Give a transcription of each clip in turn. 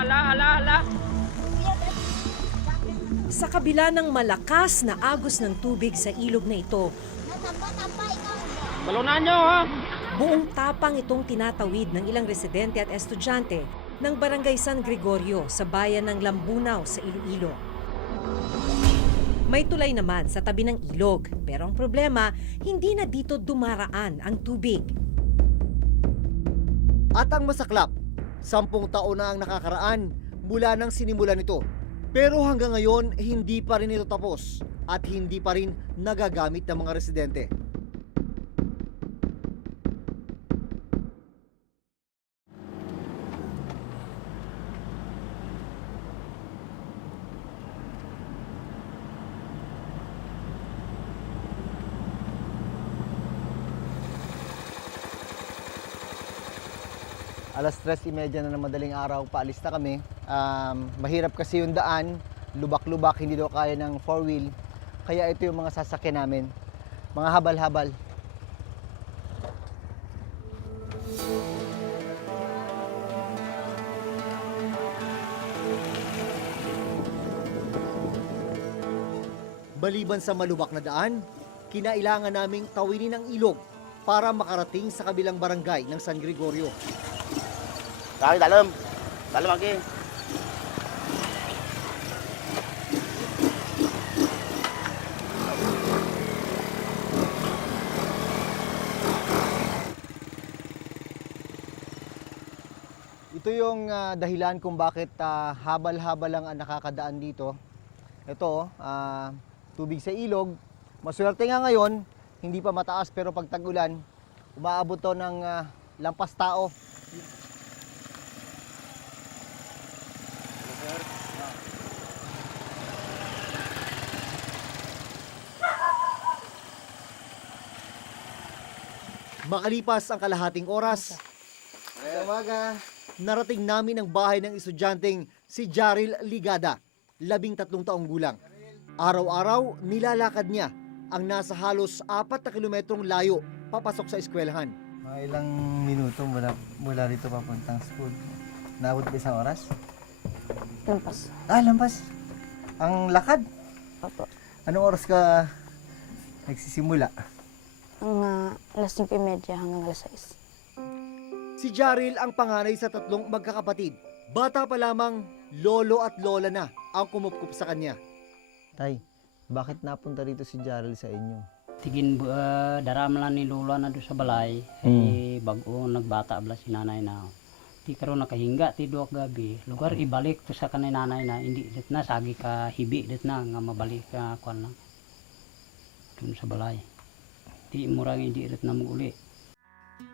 ala, ala, ala. Sa kabila ng malakas na agos ng tubig sa ilog na ito, Balunan nyo, ha? buong tapang itong tinatawid ng ilang residente at estudyante ng Barangay San Gregorio sa bayan ng Lambunaw sa Iloilo. May tulay naman sa tabi ng ilog, pero ang problema, hindi na dito dumaraan ang tubig. At ang masaklap, sampung taon na ang nakakaraan mula nang sinimulan nito. Pero hanggang ngayon, hindi pa rin ito tapos at hindi pa rin nagagamit ng mga residente. Alas 3.30 na ng madaling araw, paalis na kami. Um, mahirap kasi yung daan, lubak-lubak, hindi daw kaya ng four-wheel. Kaya ito yung mga sasakyan namin, mga habal-habal. Baliban sa malubak na daan, kinailangan naming tawinin ang ilog para makarating sa kabilang barangay ng San Gregorio. Lagi dalam. Dalam lagi. Ito yung ah, dahilan kung bakit ah, habal-habal lang ang nakakadaan dito. Ito, ah, tubig sa ilog. Maswerte nga ngayon, hindi pa mataas pero pag tag-ulan, umaabot to ng ah, lampas tao. Makalipas ang kalahating oras, Umaga. Narating namin ang bahay ng estudyanteng si Jaril Ligada, labing tatlong taong gulang. Araw-araw, nilalakad niya ang nasa halos apat na kilometrong layo papasok sa eskwelahan. Mga ilang minuto mula, mula rito papuntang school. Naabot ba isang oras? Lampas. Ah, lampas. Ang lakad. Opo. Anong oras ka nagsisimula? Ang uh, alas 5.30 hanggang alas 6. Si Jaril ang panganay sa tatlong magkakapatid. Bata pa lamang, lolo at lola na ang kumupkup sa kanya. Tay, bakit napunta rito si Jaril sa inyo? Tigin uh, daram lang ni Lula na doon sa balay. Eh, bago nagbata abla si nanay na. Ti karon nakahinga ti duwak gabi. Lugar ibalik to sa kanay nanay na hindi dit na sagi ka hibi dit na nga mabalik ka kwan na. Doon sa balay. Ti murang hindi dit na maguli.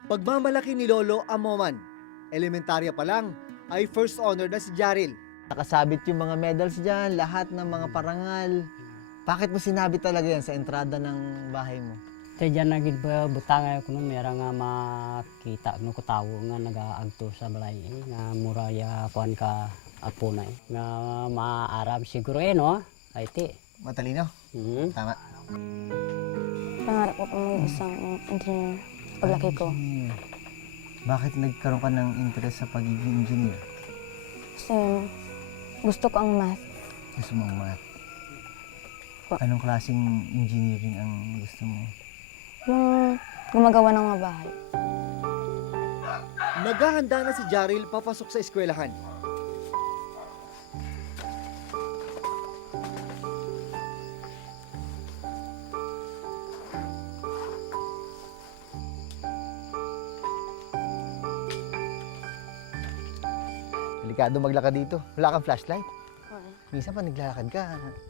Pagmamalaki ni Lolo Amoman, elementarya pa lang, ay first honor na si Jaril. Nakasabit yung mga medals dyan, lahat ng mga parangal. Bakit mo sinabi talaga yan sa entrada ng bahay mo? Tay dyan na gid ba butang ko nun mera nga makita no ko tawo nga nagaagto sa balay eh, nga muraya kuan ka apo na eh. nga maarab siguro eh no. Ay ti. Matalino? Hmm. Tama. Pangarap ko po maging isang engineer paglaki ko. Bakit nagkaroon ka ng interest sa pagiging engineer? Kasi gusto ko ang math. Gusto mo ang math? Anong klaseng engineering ang gusto mo? Yung gumagawa ng mga bahay. Naghahanda na si Jaril papasok sa eskwelahan. Delikado maglakad dito. Wala kang flashlight. Minsan pa naglalakad ka,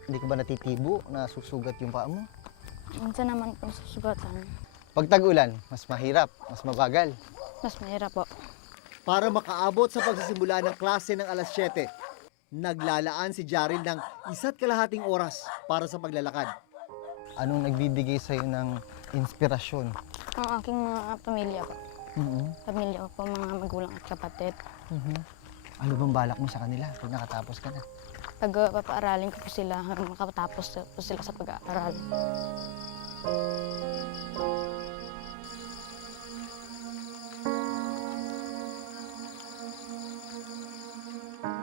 hindi ka ba natitibo, nasusugat yung paa mo? Minsan naman po susugatan. Pag tag-ulan, mas mahirap, mas mabagal. Mas mahirap po. Para makaabot sa pagsisimula ng klase ng alas 7, naglalaan si Jaril ng isa't kalahating oras para sa paglalakad. Anong nagbibigay sa'yo ng inspirasyon? Ang aking mga pamilya po. Mhm. Pamilya ko po, mga magulang at kapatid. Mhm. Ano bang balak mo sa kanila pag nakatapos ka na? Pag uh, papaaralin ko po sila hanggang makatapos po sila sa pag-aaral.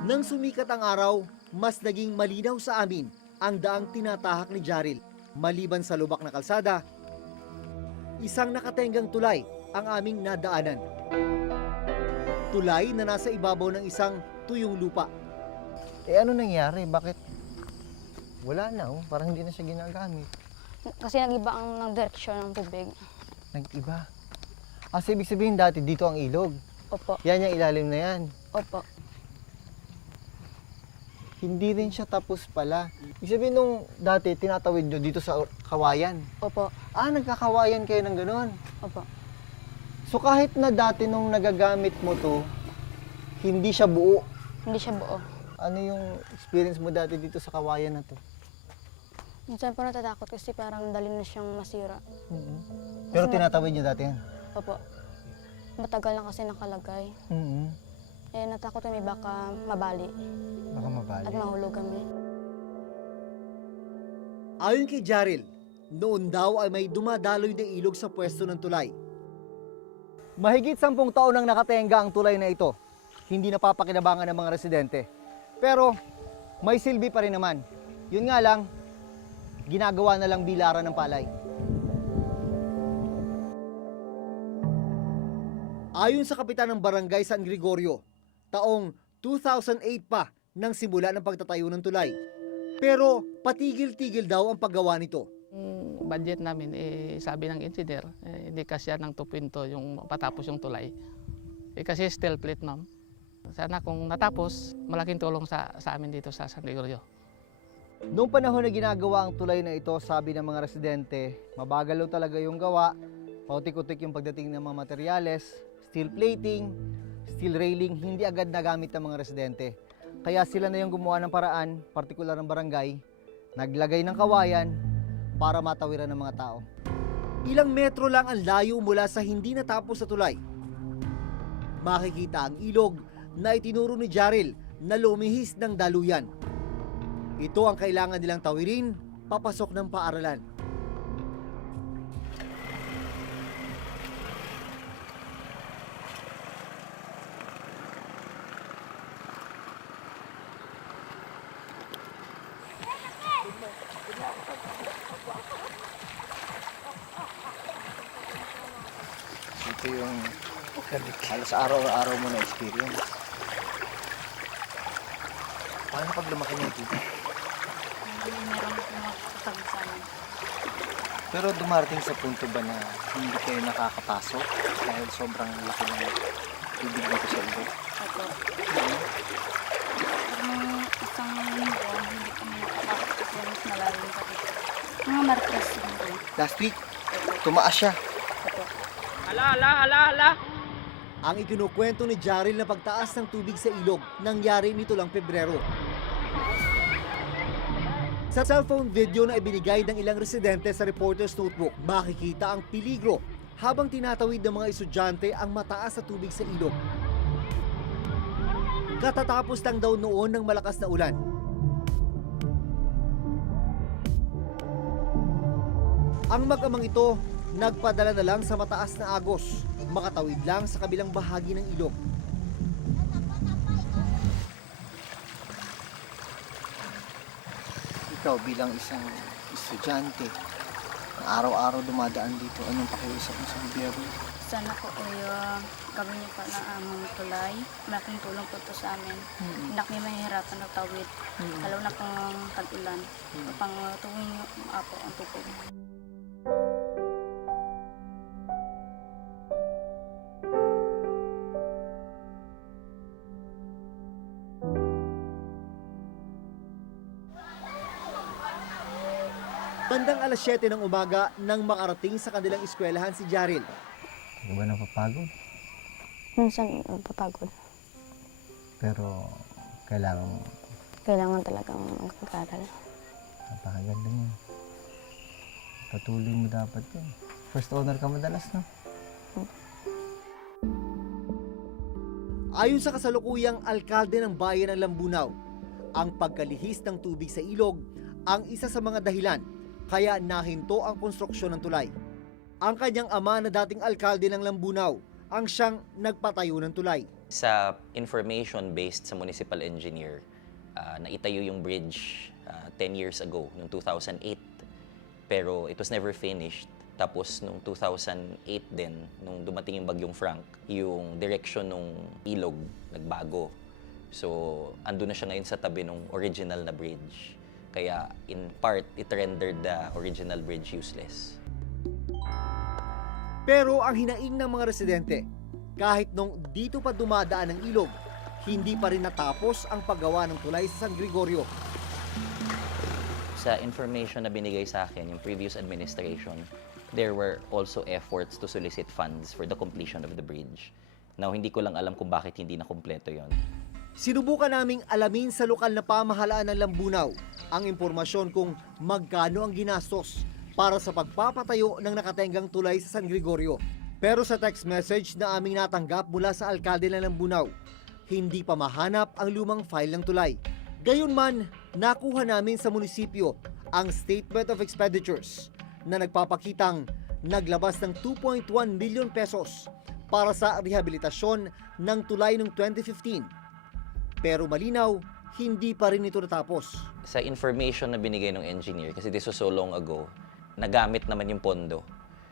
Nang sumikat ang araw, mas naging malinaw sa amin ang daang tinatahak ni Jaril. Maliban sa lubak na kalsada, isang nakatenggang tulay ang aming nadaanan. Tulay na nasa ibabaw ng isang tuyong lupa. Eh ano nangyari? Bakit? Wala na oh. Parang hindi na siya ginagamit. Kasi nag-iba ang ng direksyon ng tubig. Nag-iba. Ah, so ibig sabihin dati dito ang ilog. Opo, Yan yung ilalim na yan. opo. Hindi rin siya tapos pala. Ibig sabihin nung dati tinatawid nyo dito sa kawayan. Opo, Ah, nagkakawayan kayo ng ganun. opo. So kahit na dati nung nagagamit mo to, hindi siya buo. Hindi siya buo. Ano yung experience mo dati dito sa kawayan na to? Minsan po natatakot kasi parang dali na siyang masira. Pero tinatawid nyo dati yan? Opo. Matagal na kasi nakalagay. mm Eh, natakot kami baka mabali Baka mabali. at mahulog kami. Ayon kay Jaril, noon daw ay may dumadaloy na ilog sa pwesto ng tulay. Mahigit sampung taon nang nakatenga ang tulay na ito. Hindi napapakinabangan ng mga residente. Pero may silbi pa rin naman. Yun nga lang, ginagawa na lang bilaran ng palay. Ayon sa kapitan ng barangay San Gregorio, taong 2008 pa nang simula ng pagtatayo ng tulay. Pero patigil-tigil daw ang paggawa nito. Budget namin, eh, sabi ng engineer, eh, hindi kasya ng 2.2 yung patapos yung tulay. Eh, kasi steel plate, ma'am. Sana kung natapos, malaking tulong sa, sa amin dito sa San Gregorio. Noong panahon na ginagawa ang tulay na ito, sabi ng mga residente, mabagal daw talaga yung gawa, pautik-utik yung pagdating ng mga materyales, steel plating, steel railing, hindi agad nagamit ng mga residente. Kaya sila na yung gumawa ng paraan, partikular ng barangay, naglagay ng kawayan para matawiran ng mga tao. Ilang metro lang ang layo mula sa hindi natapos sa tulay. Makikita ang ilog na itinuro ni Jaril na lumihis ng daluyan. Ito ang kailangan nilang tawirin papasok ng paaralan. Ito yung halos araw-araw mo na experience. Paano pag lumaki na dito? Meron po sa amin. Pero dumarating sa punto ba na hindi kayo nakakapasok dahil sobrang laki ng tubig dito sa ilog? Opo. Nung isang linggo, hindi kami nakapasok kasi mas malalim pa dito. Mga Martes rin. Last week, tumaas siya. Opo. Ang ikinukwento ni Jaril na pagtaas ng tubig sa ilog nangyari nito lang Pebrero. Sa cellphone video na ibinigay ng ilang residente sa reporter's notebook, makikita ang peligro habang tinatawid ng mga estudyante ang mataas sa tubig sa ilog. Katatapos lang daw noon ng malakas na ulan. Ang mag-amang ito, nagpadala na lang sa mataas na agos, makatawid lang sa kabilang bahagi ng ilog. Ikaw bilang isang estudyante na araw-araw dumadaan dito, anong pakiusap mo sa gobyerno? Sana po ay uh, gawin niyo pa na aming tulay. Malaking tulong po to sa amin. Hindi kami mahihirapan na tawid. Lalo na pang tag-ulan. Pang uh, tuwing apo ang tubig. Bandang alas 7 ng umaga nang makarating sa kanilang eskwelahan si Jaril. Hindi ba napapagod? Minsan napapagod. Pero kailangan mo, Kailangan talagang mag-aral. napakaganda niya. Patuloy mo dapat yun. First owner ka madalas, no? Ayon sa kasalukuyang alkalde ng bayan ng Lambunaw, ang pagkalihis ng tubig sa ilog ang isa sa mga dahilan kaya nahinto ang konstruksyon ng tulay. Ang kanyang ama na dating alkalde ng Lambunaw ang siyang nagpatayo ng tulay. Sa information based sa municipal engineer, ah, naitayo yung bridge ah, 10 years ago, noong 2008. Pero it was never finished. Tapos nung 2008 din, nung dumating yung bagyong Frank, yung direction ng ilog nagbago. So, ando na siya ngayon sa tabi ng original na bridge. Kaya in part, it rendered the original bridge useless. Pero ang hinaing ng mga residente, kahit nung dito pa dumadaan ang ilog, hindi pa rin natapos ang paggawa ng tulay sa San Gregorio. Sa information na binigay sa akin, yung previous administration, there were also efforts to solicit funds for the completion of the bridge. Now, hindi ko lang alam kung bakit hindi na kumpleto yon. Sinubukan naming alamin sa lokal na pamahalaan ng Lambunaw ang impormasyon kung magkano ang ginastos para sa pagpapatayo ng nakatenggang tulay sa San Gregorio. Pero sa text message na aming natanggap mula sa alkalde ng Lambunaw, hindi pa mahanap ang lumang file ng tulay. Gayunman, nakuha namin sa munisipyo ang Statement of Expenditures na nagpapakitang naglabas ng 2.1 million pesos para sa rehabilitasyon ng tulay noong 2015 pero malinaw, hindi pa rin ito natapos. Sa information na binigay ng engineer, kasi this was so long ago, nagamit naman yung pondo,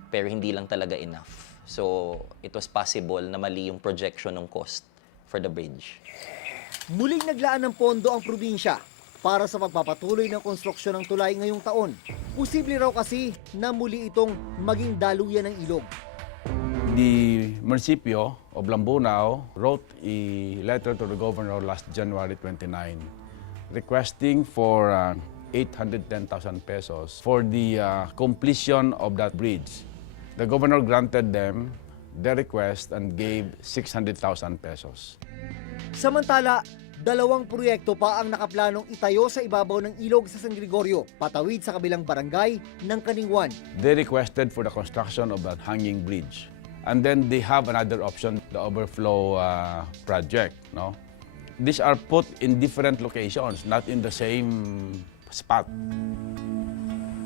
pero hindi lang talaga enough. So, it was possible na mali yung projection ng cost for the bridge. Muling naglaan ng pondo ang probinsya para sa pagpapatuloy ng konstruksyon ng tulay ngayong taon. Posible raw kasi na muli itong maging daluyan ng ilog. The municipio of Lambunao wrote a letter to the governor last January 29 requesting for uh, 810,000 pesos for the uh, completion of that bridge. The governor granted them their request and gave 600,000 pesos. Samantala, dalawang proyekto pa ang nakaplanong itayo sa ibabaw ng ilog sa San Gregorio, patawid sa kabilang barangay ng Kaningwan. They requested for the construction of that hanging bridge. And then they have another option, the overflow uh, project. No? These are put in different locations, not in the same spot.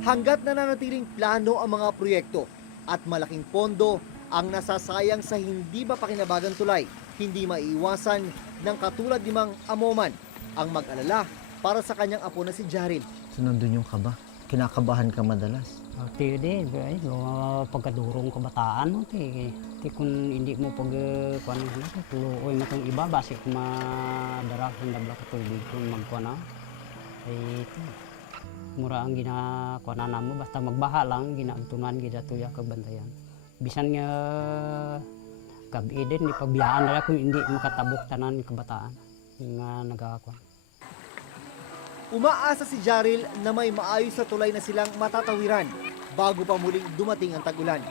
Hanggat nananatiling plano ang mga proyekto at malaking pondo ang nasasayang sa hindi mapakinabagang tulay, hindi maiiwasan ng katulad ni Mang Amoman ang mag-alala para sa kanyang apo na si Jaril. So nandun yung kaba. Kinakabahan ka madalas. Ti di, ay, mga pagkadurong kabataan mo ti. Ti kung hindi mo pag kuan na tuluoy mo tong iba basi kung madara kung dabla ka tubig kung magkuan. Ay ito. Mura ang ginakuan na mo basta magbaha lang ginaagtunan gida tuya kag bantayan. Bisan nga gabi din ni pagbiyaan na kung hindi makatabok tanan kabataan nga nagakuan. Umaasa si Jaril na may maayos na tulay na silang matatawiran bago pa muling dumating ang tag-ulan.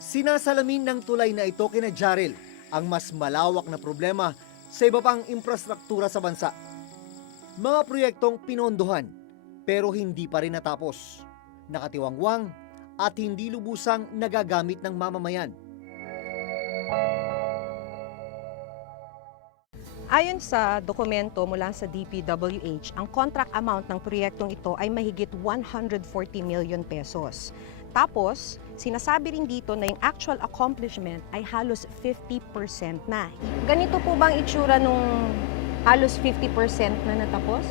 Sinasalamin ng tulay na ito kina Jaril ang mas malawak na problema sa iba pang infrastruktura sa bansa. Mga proyektong pinondohan pero hindi pa rin natapos. Nakatiwangwang at hindi lubusang nagagamit ng mamamayan. Ayon sa dokumento mula sa DPWH, ang contract amount ng proyektong ito ay mahigit 140 million pesos. Tapos, sinasabi rin dito na yung actual accomplishment ay halos 50% na. Ganito po bang itsura nung halos 50% na natapos?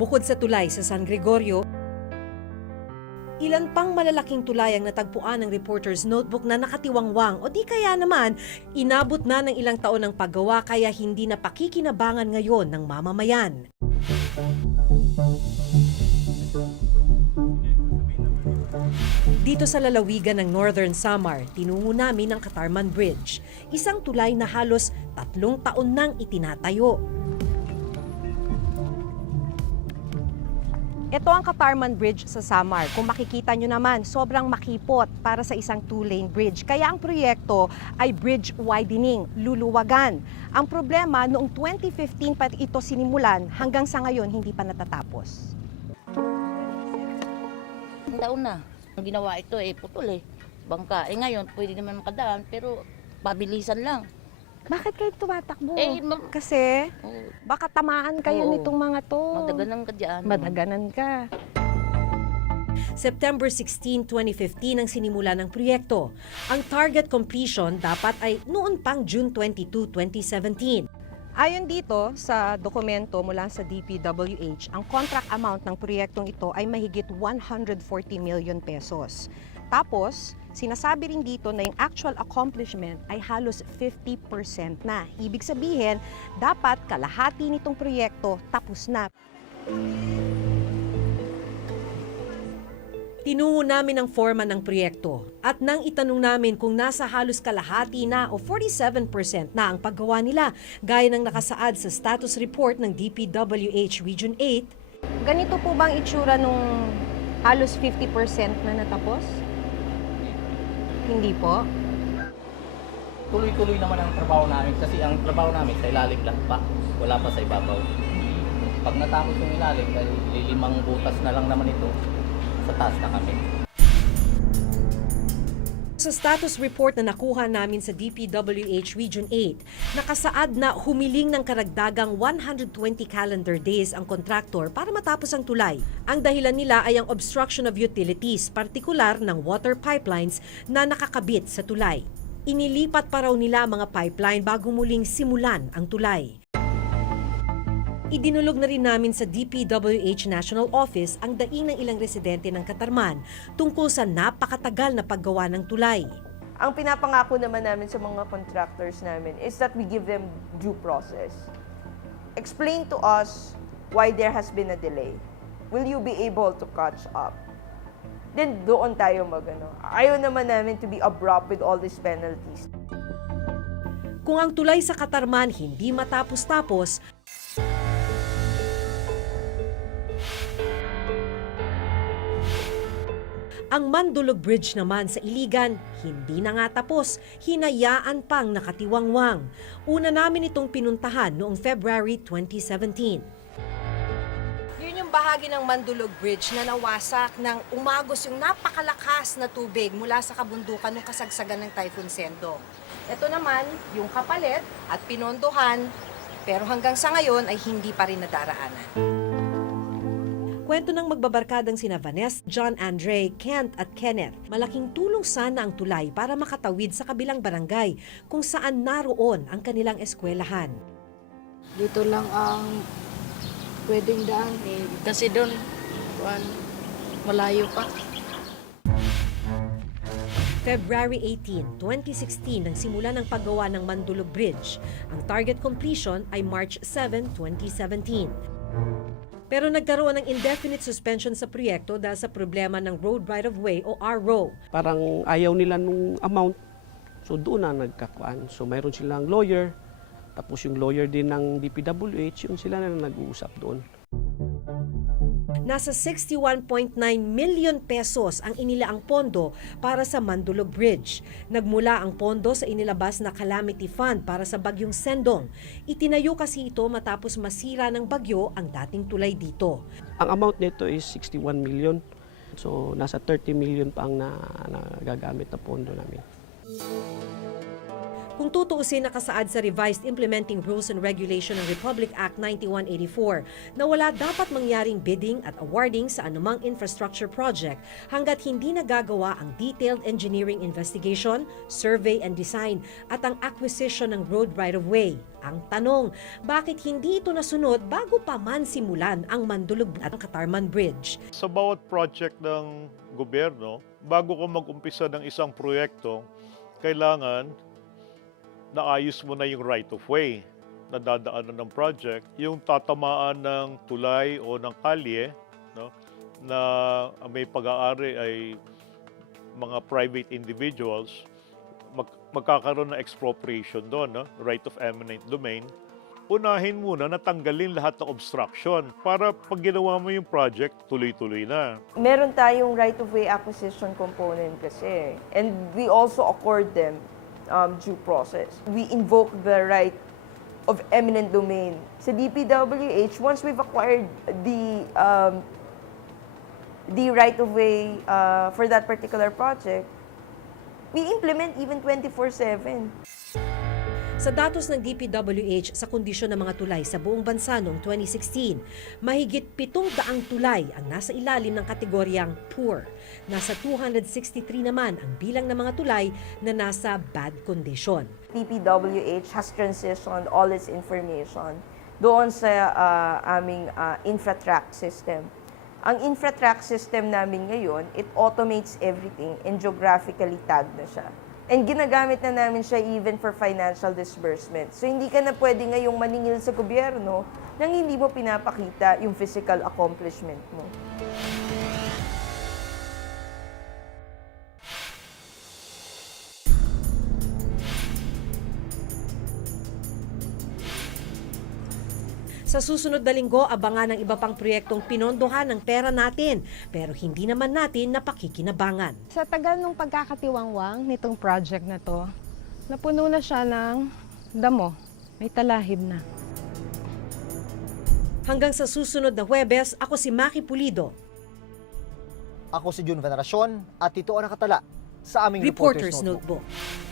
Bukod sa tulay sa San Gregorio, ilan pang malalaking tulay ang natagpuan ng reporter's notebook na nakatiwangwang o di kaya naman inabot na ng ilang taon ng paggawa kaya hindi na pakikinabangan ngayon ng mamamayan. Dito sa lalawigan ng Northern Samar, tinungo namin ang Katarman Bridge, isang tulay na halos tatlong taon nang itinatayo. Ito ang Katarman Bridge sa Samar. Kung makikita nyo naman, sobrang makipot para sa isang two-lane bridge. Kaya ang proyekto ay bridge widening, luluwagan. Ang problema, noong 2015 pa ito sinimulan, hanggang sa ngayon hindi pa natatapos. Ang taon na. Ang ginawa ito eh, putol eh. Bangka. Eh ngayon, pwede naman makadaan, pero pabilisan lang. Bakit kayo tumatakbo? Eh, ma- Kasi oh, baka tamaan kayo Oo. nitong mga to. madaganan ka dyan. Madaganan ka. September 16, 2015 ang sinimula ng proyekto. Ang target completion dapat ay noon pang June 22, 2017. Ayon dito sa dokumento mula sa DPWH, ang contract amount ng proyektong ito ay mahigit 140 million pesos. Tapos, sinasabi rin dito na yung actual accomplishment ay halos 50% na. Ibig sabihin, dapat kalahati nitong proyekto tapos na. Tinungo namin ang forma ng proyekto at nang itanong namin kung nasa halos kalahati na o 47% na ang paggawa nila gaya ng nakasaad sa status report ng DPWH Region 8, Ganito po bang itsura nung halos 50% na natapos? Hindi po. tuloy-tuloy naman ang trabaho namin kasi ang trabaho namin sa ilalim lang pa, wala pa sa ibabaw. Pag natapos yung ilalim, dahil lilimang butas na lang naman ito, sa taas na kami. Sa status report na nakuha namin sa DPWH Region 8, nakasaad na humiling ng karagdagang 120 calendar days ang kontraktor para matapos ang tulay. Ang dahilan nila ay ang obstruction of utilities, partikular ng water pipelines na nakakabit sa tulay. Inilipat pa raw nila mga pipeline bago muling simulan ang tulay. Idinulog na rin namin sa DPWH National Office ang daing ng ilang residente ng Katarman tungkol sa napakatagal na paggawa ng tulay. Ang pinapangako naman namin sa mga contractors namin is that we give them due process. Explain to us why there has been a delay. Will you be able to catch up? Then doon tayo magano. Ayaw naman namin to be abrupt with all these penalties. Kung ang tulay sa Katarman hindi matapos-tapos, Ang Mandulog Bridge naman sa Iligan, hindi na nga tapos, hinayaan pang nakatiwangwang. Una namin itong pinuntahan noong February 2017. Yun yung bahagi ng Mandulog Bridge na nawasak ng umagos yung napakalakas na tubig mula sa kabundukan ng kasagsagan ng Typhoon Sendo. Ito naman, yung kapalit at pinondohan, pero hanggang sa ngayon ay hindi pa rin nadaraanan. Kwento ng magbabarkadang sina Vanessa, John Andre, Kent at Kenneth. Malaking tulong sana ang tulay para makatawid sa kabilang barangay kung saan naroon ang kanilang eskwelahan. Dito lang ang pwedeng daan eh. Kasi doon, kuwan, malayo pa. February 18, 2016 nang simula ng paggawa ng Mandulog Bridge. Ang target completion ay March 7, 2017. Pero nagkaroon ng indefinite suspension sa proyekto dahil sa problema ng Road Right-of-Way o RRO. Parang ayaw nila nung amount, so doon na nagkakuan. So mayroon silang lawyer, tapos yung lawyer din ng DPWH, yung sila na nag-uusap doon. Nasa 61.9 million pesos ang inilaang pondo para sa Mandulog Bridge. Nagmula ang pondo sa inilabas na calamity fund para sa bagyong Sendong. Itinayo kasi ito matapos masira ng bagyo ang dating tulay dito. Ang amount nito is 61 million. So nasa 30 million pa ang na, nagagamit na pondo namin. Kung tutuusin nakasaad sa Revised Implementing Rules and Regulation ng Republic Act 9184 na wala dapat mangyaring bidding at awarding sa anumang infrastructure project hanggat hindi nagagawa ang detailed engineering investigation, survey and design at ang acquisition ng road right-of-way. Ang tanong, bakit hindi ito nasunod bago pa man simulan ang Mandulog at Katarman Bridge? Sa bawat project ng gobyerno, bago ka mag-umpisa ng isang proyekto, kailangan naayos mo na yung right of way na dadaanan ng project, yung tatamaan ng tulay o ng kalye no, na may pag-aari ay mga private individuals, mag, magkakaroon ng expropriation doon, no, right of eminent domain. Unahin muna na tanggalin lahat ng obstruction para pag ginawa mo yung project, tuloy-tuloy na. Meron tayong right-of-way acquisition component kasi. And we also accord them um, due process. We invoke the right of eminent domain. Sa DPWH, once we've acquired the um, the right of way uh, for that particular project, We implement even 24-7. Sa datos ng DPWH sa kondisyon ng mga tulay sa buong bansa noong 2016, mahigit 700 tulay ang nasa ilalim ng kategoryang poor. Nasa 263 naman ang bilang ng mga tulay na nasa bad condition. DPWH has transitioned all its information doon sa ah, aming ah, infratrack system. Ang infratrack system namin ngayon, it automates everything and geographically tagged na siya. And ginagamit na namin siya even for financial disbursement. So hindi ka na pwede ngayong maningil sa gobyerno nang hindi mo pinapakita yung physical accomplishment mo. Sa susunod na linggo, abangan ang iba pang proyektong pinondohan ng pera natin, pero hindi naman natin napakikinabangan. Sa tagal ng pagkakatiwangwang nitong project na to, napuno na siya ng damo. May talahib na. Hanggang sa susunod na Huwebes, ako si Maki Pulido, Ako si Jun Veneracion at ito ang nakatala sa aming Reporter's Reporter's Notebook. Notebook.